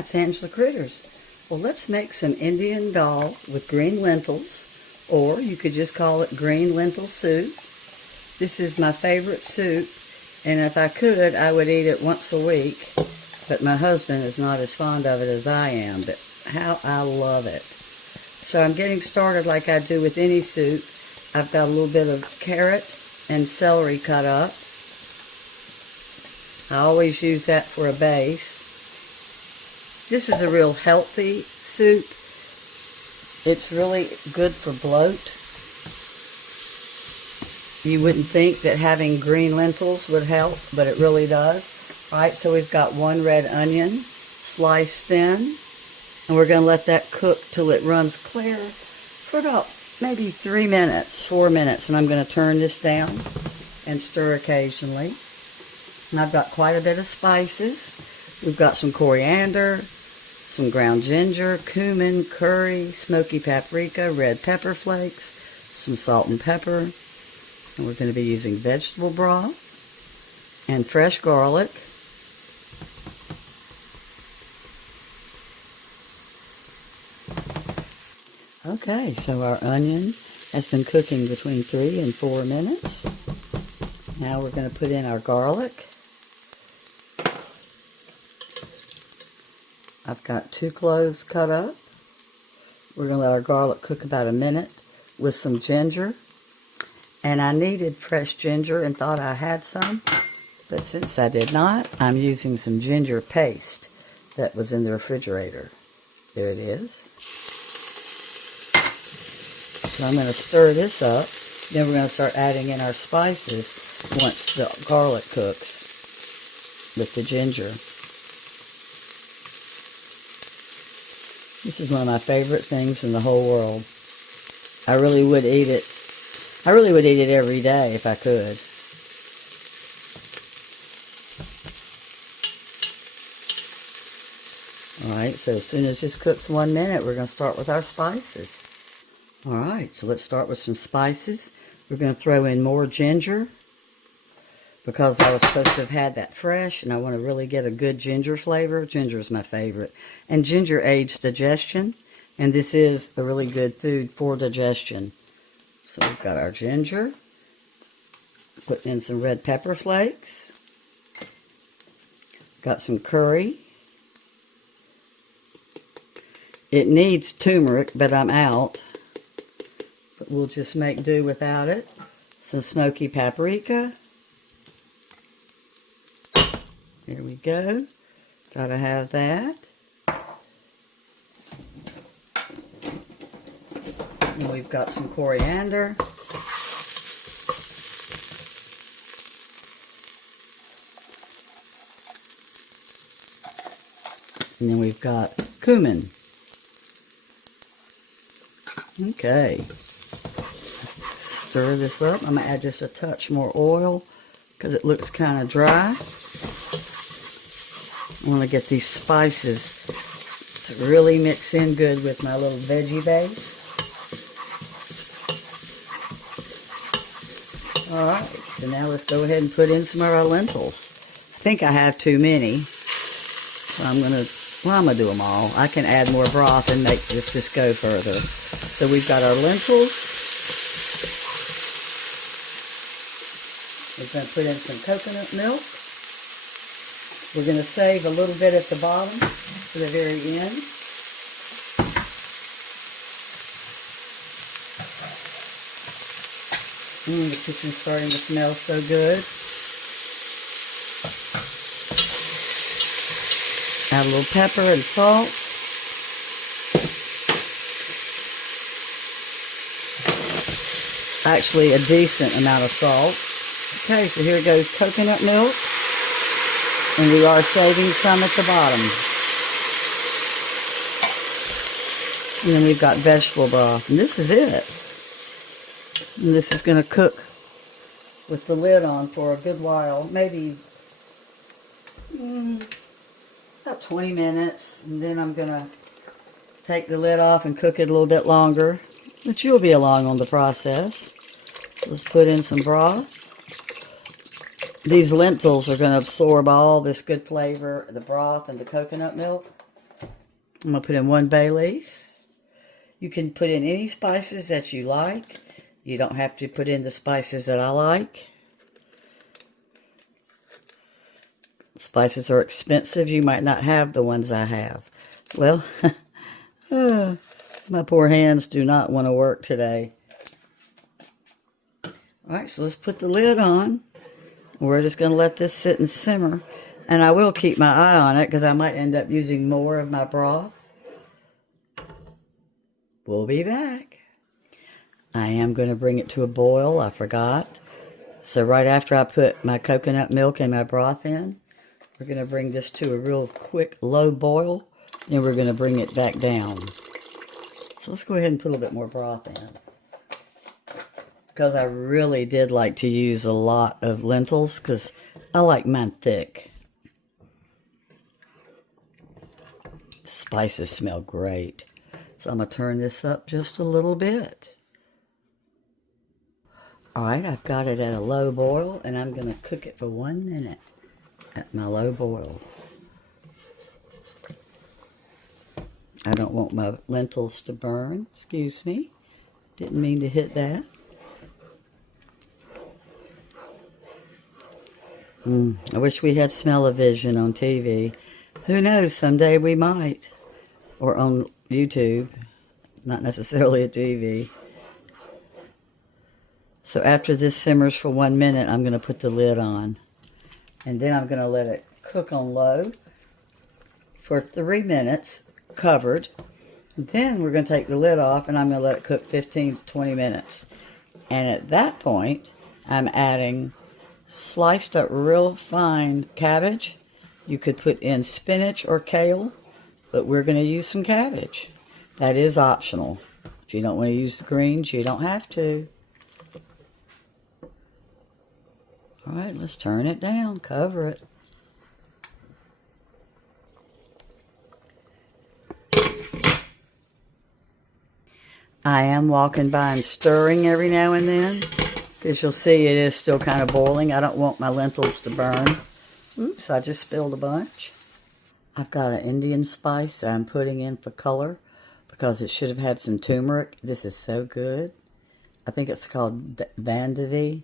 it's Angela Critters. Well, let's make some Indian dal with green lentils, or you could just call it green lentil soup. This is my favorite soup, and if I could, I would eat it once a week, but my husband is not as fond of it as I am, but how I love it. So I'm getting started like I do with any soup. I've got a little bit of carrot and celery cut up. I always use that for a base. This is a real healthy soup. It's really good for bloat. You wouldn't think that having green lentils would help, but it really does. All right, so we've got 1 red onion, sliced thin, and we're going to let that cook till it runs clear for about maybe 3 minutes, 4 minutes, and I'm going to turn this down and stir occasionally. And I've got quite a bit of spices. We've got some coriander, some ground ginger, cumin, curry, smoky paprika, red pepper flakes, some salt and pepper. And we're going to be using vegetable broth and fresh garlic. Okay, so our onion has been cooking between 3 and 4 minutes. Now we're going to put in our garlic. I've got 2 cloves cut up. We're going to let our garlic cook about a minute with some ginger. And I needed fresh ginger and thought I had some, but since I did not, I'm using some ginger paste that was in the refrigerator. There it is. So I'm going to stir this up. Then we're going to start adding in our spices once the garlic cooks with the ginger. This is one of my favorite things in the whole world. I really would eat it. I really would eat it every day if I could. Alright, so as soon as this cooks 1 minute, we're going to start with our spices. Alright, so let's start with some spices. We're going to throw in more ginger, because I was supposed to have had that fresh, and I want to really get a good ginger flavor. Ginger is my favorite. And ginger aids digestion, and this is a really good food for digestion. So we've got our ginger. Put in some red pepper flakes. Got some curry. It needs turmeric, but I'm out. But we'll just make do without it. Some smoky paprika. Here we go. Gotta have that. And we've got some coriander. And then we've got cumin. Okay. Stir this up. I'm going to add just a touch more oil because it looks kind of dry. I want to get these spices to really mix in good with my little veggie base. Alright, so now let's go ahead and put in some of our lentils. I think I have too many. So I'm going to do them all. I can add more broth and make this just go further. So we've got our lentils. We're going to put in some coconut milk. We're going to save a little bit at the bottom for the very end. The kitchen's starting to smell so good. Add a little pepper and salt. Actually, a decent amount of salt. Okay, so here goes coconut milk. And we are saving some at the bottom. And then we've got vegetable broth. And this is it. And this is going to cook with the lid on for a good while. Maybe about 20 minutes. And then I'm going to take the lid off and cook it a little bit longer. But you'll be along on the process. So let's put in some broth. These lentils are going to absorb all this good flavor, the broth and the coconut milk. I'm going to put in 1 bay leaf. You can put in any spices that you like. You don't have to put in the spices that I like. Spices are expensive. You might not have the ones I have. Well, my poor hands do not want to work today. Alright, so let's put the lid on. We're just going to let this sit and simmer. And I will keep my eye on it because I might end up using more of my broth. We'll be back. I am going to bring it to a boil. I forgot. So right after I put my coconut milk and my broth in, we're going to bring this to a real quick low boil. And we're going to bring it back down. So let's go ahead and put a little bit more broth in. Because I really did like to use a lot of lentils because I like mine thick. The spices smell great. So I'm going to turn this up just a little bit. Alright, I've got it at a low boil and I'm going to cook it for 1 minute at my low boil. I don't want my lentils to burn. Excuse me. Didn't mean to hit that. I wish we had smell-o-vision on TV. Who knows, someday we might. Or on YouTube. Not necessarily a TV. So after this simmers for 1 minute, I'm going to put the lid on. And then I'm going to let it cook on low for 3 minutes, covered. Then we're going to take the lid off and I'm going to let it cook 15 to 20 minutes. And at that point, I'm adding sliced up real fine cabbage. You could put in spinach or kale, but we're going to use some cabbage. That is optional. If you don't want to use the greens, you don't have to. All right, let's turn it down, cover it. I am walking by and stirring every now and then, because you'll see it is still kind of boiling. I don't want my lentils to burn. Oops, I just spilled a bunch. I've got an Indian spice I'm putting in for color, because it should have had some turmeric. This is so good. I think it's called Vandavi.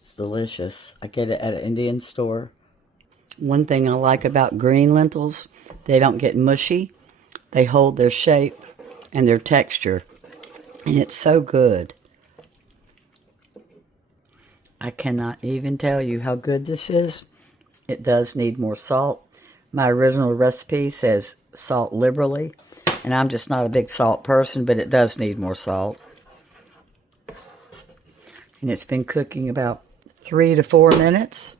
It's delicious. I get it at an Indian store. One thing I like about green lentils, they don't get mushy. They hold their shape and their texture. And it's so good. I cannot even tell you how good this is. It does need more salt. My original recipe says salt liberally. And I'm just not a big salt person, but it does need more salt. And it's been cooking about 3 to 4 minutes.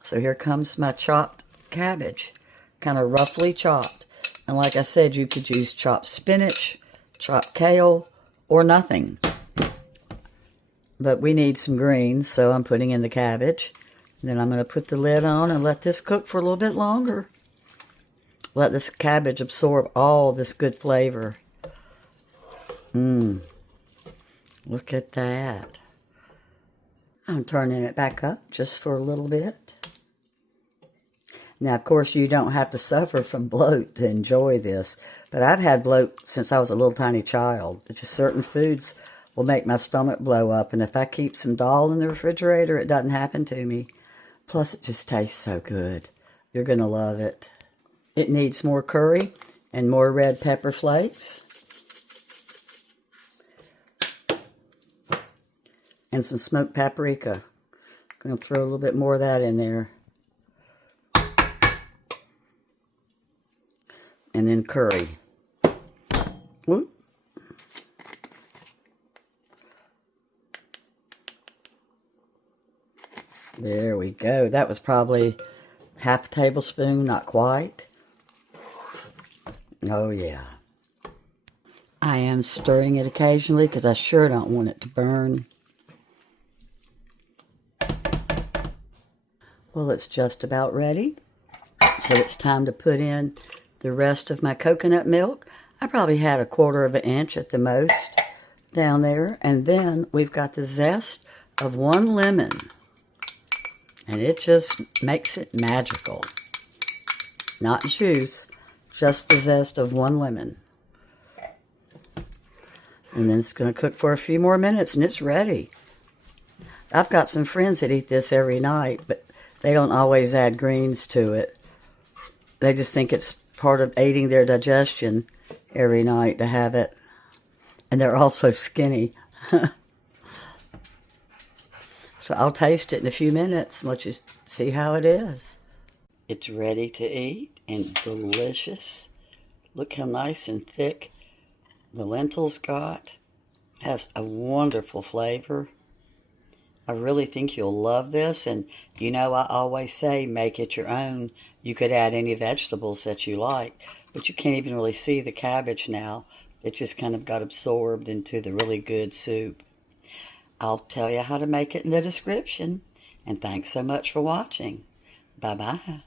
So here comes my chopped cabbage. Kind of roughly chopped. And like I said, you could use chopped spinach, chopped kale, or nothing. But we need some greens, so I'm putting in the cabbage. And then I'm going to put the lid on and let this cook for a little bit longer. Let this cabbage absorb all this good flavor. Look at that. I'm turning it back up just for a little bit. Now, of course, you don't have to suffer from bloat to enjoy this. But I've had bloat since I was a little tiny child. It's just certain foods will make my stomach blow up. And if I keep some dal in the refrigerator, it doesn't happen to me. Plus, it just tastes so good. You're going to love it. It needs more curry and more red pepper flakes. And some smoked paprika. I'm going to throw a little bit more of that in there. And then curry. Whoop. There we go. That was probably half a tablespoon, not quite. Oh yeah. I am stirring it occasionally because I sure don't want it to burn. Well, it's just about ready. So it's time to put in the rest of my coconut milk. I probably had 1/4 inch at the most down there. And then we've got the zest of 1 lemon. And it just makes it magical. Not juice, Just the zest of one lemon. And then it's going to cook for a few more minutes and it's ready. I've got some friends that eat this every night, but they don't always add greens to it. They just think it's part of aiding their digestion every night to have it. And they're also skinny. So I'll taste it in a few minutes and let you see how it is. It's ready to eat and delicious. Look how nice and thick the lentils got. Has a wonderful flavor. I really think you'll love this, and you know I always say make it your own. You could add any vegetables that you like, but you can't even really see the cabbage now. It just kind of got absorbed into the really good soup. I'll tell you how to make it in the description, and thanks so much for watching. Bye-bye.